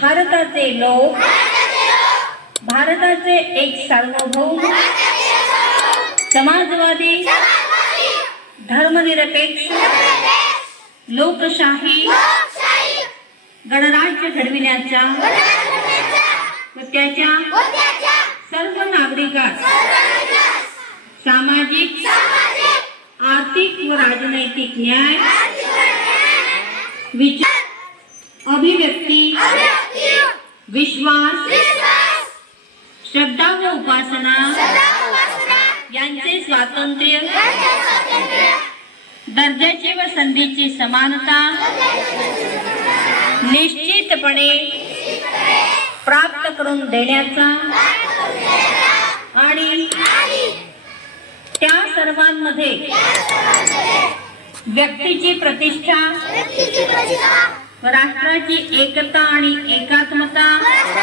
भारताचे लोक भारताचे एक सार्वभौम समाजवादी धर्मनिरपेक्ष लोकशाही गणराज्य घडविण्याच्या व त्याच्या सर्व नागरिकांस सामाजिक आर्थिक व राजनैतिक न्याय विचार अभिव्यक्ती विश्वास श्रद्धा व उपासना यांचे स्वातंत्र्य दर्जाची व संधीची समानता निश्चितपणे प्राप्त करून देण्याचा आणि त्या सर्वांमध्ये व्यक्तीची प्रतिष्ठा राष्ट्राची एकता आणि एकात्मता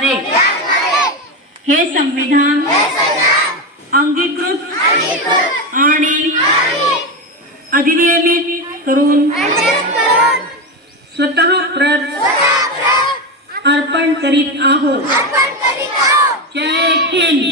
असणारे हे संविधान अंगीकृत आणि अधिनियमित करून स्वतः प्रत अर्पण करीत आहोत. जय हिंद.